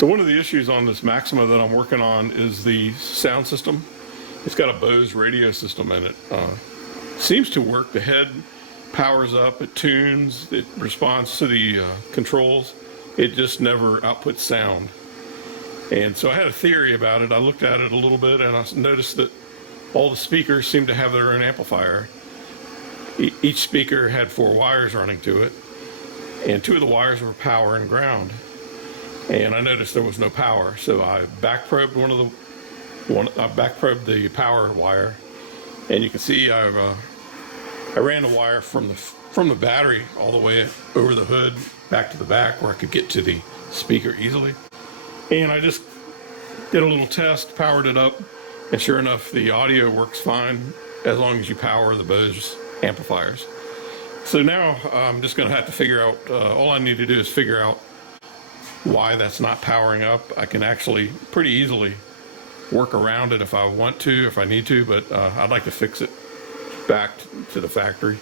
So one of the issues on this Maxima that I'm working on is the sound system. It's got a Bose radio system in it. Seems to work. The head powers up, it tunes, it responds to the controls. It just never outputs sound. And so I had a theory about it. I looked at it a little bit and I noticed that all the speakers seem to have their own amplifier. Each speaker had 4 wires running to it, and 2 of the wires were power and ground. And I noticed there was no power, so I backprobed the power wire, and you can see I ran the wire from the battery all the way over the hood back to the back where I could get to the speaker easily. And I just did a little test, powered it up, and sure enough, the audio works fine as long as you power the Bose amplifiers. So now I'm just going to have to figure out, all I need to do is figure out why that's not powering up. I can actually pretty easily work around it if I want to, if I need to, but I'd like to fix it back to the factory.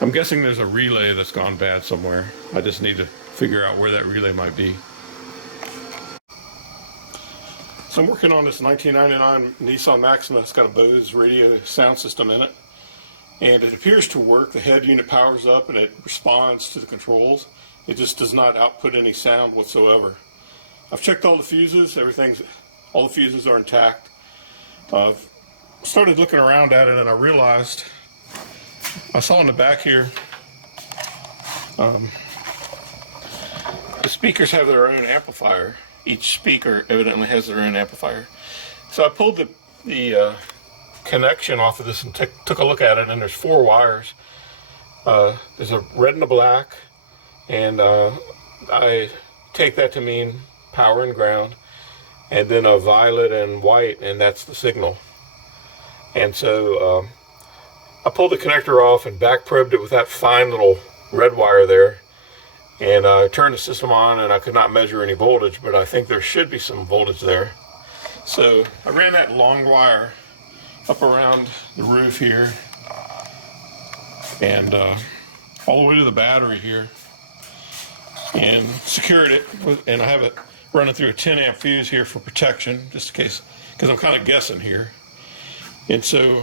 I'm guessing there's a relay that's gone bad somewhere. I just need to figure out where that relay might be. So I'm working on this 1999 Nissan Maxima. It's got a Bose radio sound system in it, and it appears to work. The head unit powers up and it responds to the controls. It just does not output any sound whatsoever. I've checked all the fuses. All the fuses are intact. I've started looking around at it and I realized, I saw in the back here, the speakers have their own amplifier. Each speaker evidently has their own amplifier. So I pulled the connection off of this and took a look at it, and there's 4 wires. There's a red and a black, and I take that to mean power and ground, and then a violet and white, and that's the signal. And so I pulled the connector off and back probed it with that fine little red wire there, and I turned the system on, and I could not measure any voltage, but I think there should be some voltage there. So I ran that long wire up around the roof here and all the way to the battery here, and secured it and I have it running through a 10 amp fuse here for protection, just in case, because I'm kind of guessing here. And so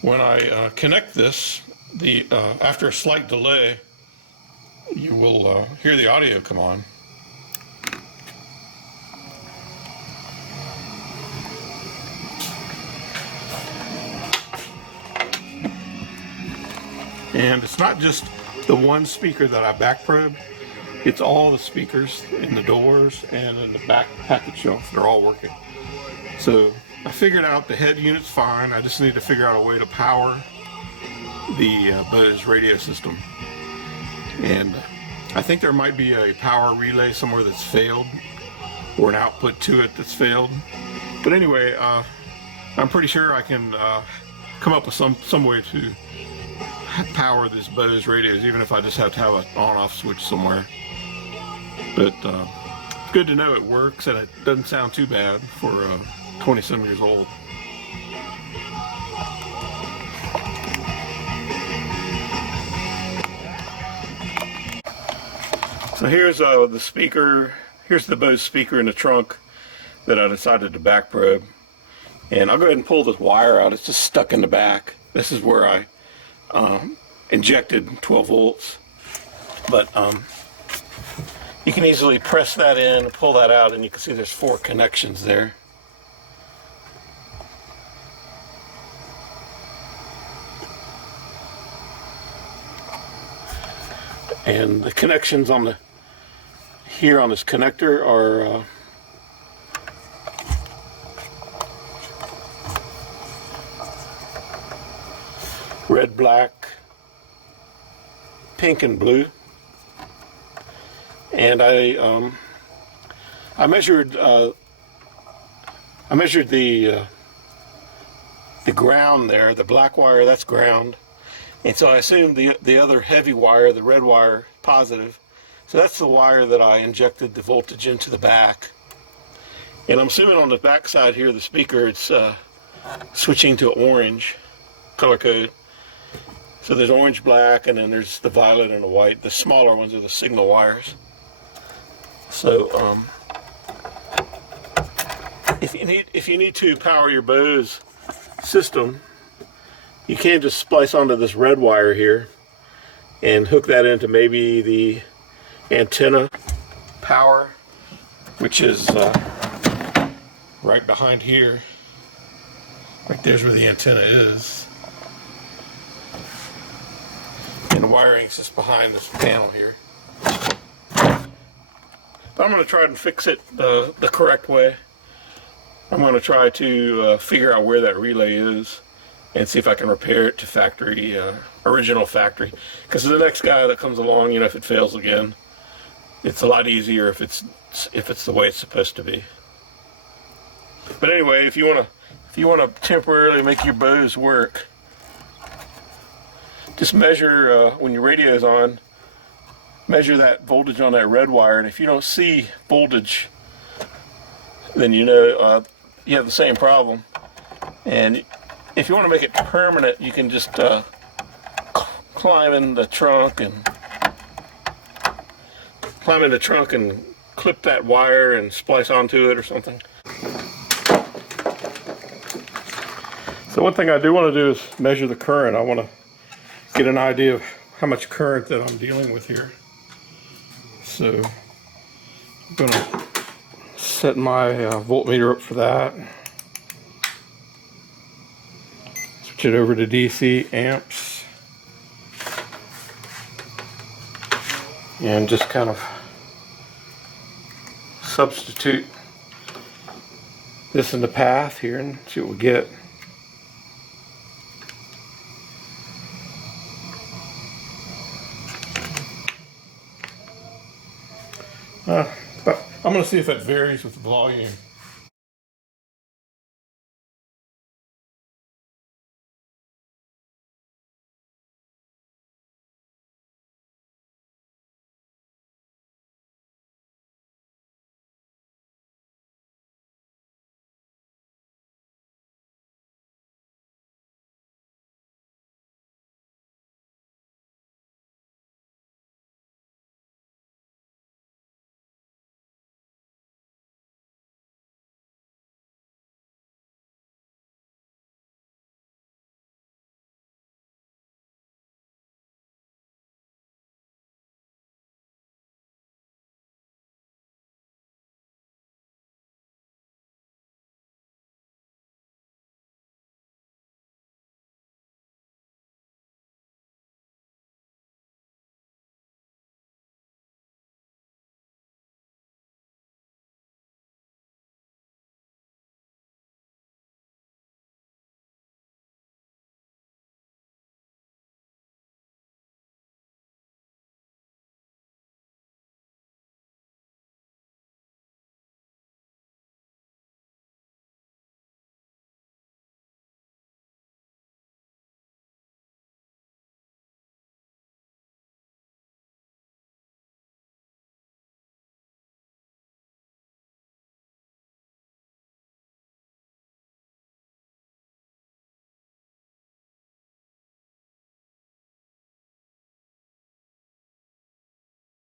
when I connect this, after a slight delay, you will hear the audio come on. And it's not just the one speaker that I back probed, it's all the speakers in the doors and in the back package shelf. They're all working. So I figured out the head unit's fine. I just need to figure out a way to power the Bose radio system. And I think there might be a power relay somewhere that's failed, or an output to it that's failed. But anyway, I'm pretty sure I can come up with some way to power this Bose radios, even if I just have to have an on-off switch somewhere. But it's good to know it works, and it doesn't sound too bad for 20-some years old. So here's the speaker. Here's the Bose speaker in the trunk that I decided to back probe. And I'll go ahead and pull this wire out. It's just stuck in the back. This is where I injected 12 volts. But you can easily press that in and pull that out, and you can see there's 4 connections there. And the connections on here on this connector are red, black, pink, and blue. And I measured the ground there, the black wire, that's ground. And so I assumed the other heavy wire, the red wire, positive. So that's the wire that I injected the voltage into the back. And I'm assuming on the back side here, the speaker, it's switching to orange color code. So there's orange, black, and then there's the violet and the white. The smaller ones are the signal wires. So if you need to power your Bose system, you can just splice onto this red wire here and hook that into maybe the antenna power, which is right behind here. Right there's where the antenna is. And the wiring's just behind this panel here. But I'm going to try and fix it the correct way. I'm going to try to figure out where that relay is and see if I can repair it to factory, original factory. Because the next guy that comes along, you know, if it fails again, it's a lot easier if it's the way it's supposed to be. But anyway, if you want to temporarily make your Bose work, just measure when your radio is on. Measure that voltage on that red wire, and if you don't see voltage, then you know you have the same problem. And if you want to make it permanent, you can just climb in the trunk and clip that wire and splice onto it or something. So one thing I do want to do is measure the current. I want to get an idea of how much current that I'm dealing with here. So I'm going to set my voltmeter up for that. Switch it over to DC amps. And just kind of substitute this in the path here and see what we get. But I'm going to see if that varies with the volume.